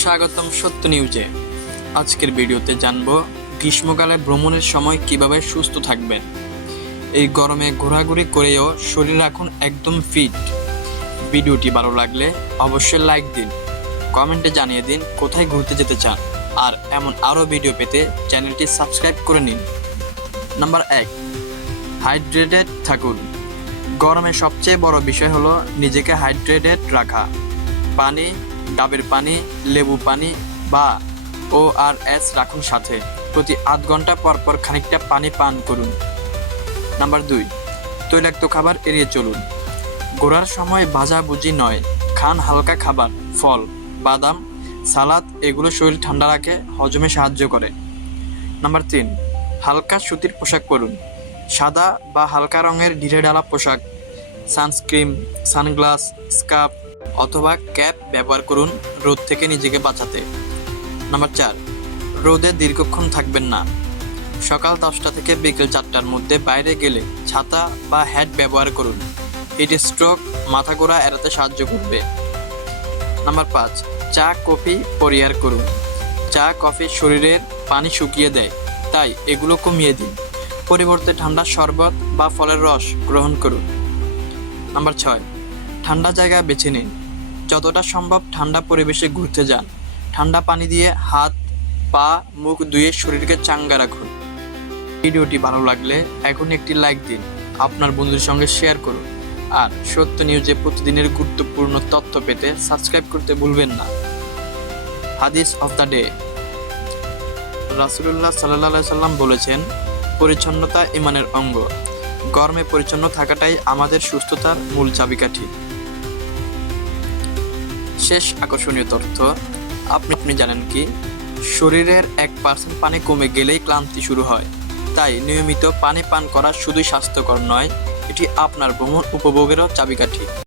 স্বাগতম সত্য নিউজে। আজকের ভিডিওতে জানবো গ্রীষ্মকালে ভ্রমণের সময় কিভাবে সুস্থ থাকবেন। এই গরমে ঘোরাঘুরি করেও শরীর রাখুন একদম ফিট। ভিডিওটি ভালো লাগলে অবশ্যই লাইক দিন, কমেন্টে জানিয়ে দিন কোথায় ঘুরতে যেতে চান, আর এমন আরও ভিডিও পেতে চ্যানেলটি সাবস্ক্রাইব করে নিন। নাম্বার 1, হাইড্রেটেড থাকুন। গরমে সবচেয়ে বড় বিষয় হলো নিজেকে হাইড্রেটেড রাখা। পানি, ডাবের পানি, লেবু পানি বা ORS রাখুন সাথে। প্রতি আধ ঘন্টা পর পর খানিকটা পানি পান করুন। নাম্বার 2, তৈলাক্ত খাবার এড়িয়ে চলুন। ঘোরার সময় ভাজাভুজি নয়, খান হালকা খাবার, ফল, বাদাম, সালাদ, এগুলো শরীর ঠান্ডা রাখে, হজমে সাহায্য করে। নাম্বার 3, হালকা সুতির পোশাক পরুন। সাদা বা হালকা রঙের ঢিলেঢালা পোশাক, সানস্ক্রিন, সানগ্লাস, স্কার্ফ অথবা ক্যাপ ব্যবহার করুন রোদ থেকে নিজেকে বাঁচাতে। নাম্বার 4, রোদে দীর্ঘক্ষণ থাকবেন না। সকাল 10টা থেকে বিকেল 4টার মধ্যে বাইরে গেলে ছাতা বা হ্যাট ব্যবহার করুন। হিট স্ট্রোক, মাথা ঘোরা এড়াতে সাহায্য করবে। নাম্বার 5, চা কফি পরিহার করুন। চা কফি শরীরের পানি শুকিয়ে দেয়, তাই এগুলো কমিয়ে দিন। পরিবর্তে ঠান্ডা শরবত বা ফলের রস গ্রহণ করুন। নাম্বার 6, ঠান্ডা জায়গা বেছে নিন। যতটা সম্ভব ঠান্ডা পরিবেশে ঘুরতে যান। ঠান্ডা পানি দিয়ে হাত, পা, মুখ ধুয়ে শরীরকে চাঙ্গা রাখুন। ভিডিওটি ভালো লাগলে এখন একটি লাইক দিন, আপনার বন্ধুদের সঙ্গে শেয়ার করুন, আর সত্য নিউজে প্রতিদিনের গুরুত্বপূর্ণ তথ্য পেতে সাবস্ক্রাইব করতে ভুলবেন না। হাদিস অফ দ্য ডে। রাসূলুল্লাহ সাল্লাল্লাহু আলাইহি সাল্লাম বলেছেন, পরিচ্ছন্নতা ঈমানের অঙ্গ। গরমে পরিচ্ছন্ন থাকাটাই আমাদের সুস্থতার মূল চাবিকাঠি। শেষ আকর্ষণীয় তথ্য, আপনি জানেন কি, শরীরের 1% পানি কমে গেলেই ক্লান্তি শুরু হয়। তাই নিয়মিত পানি পান করা শুধুই স্বাস্থ্যকর নয়, এটি আপনার ভ্রমণ উপভোগেরও চাবিকাঠি।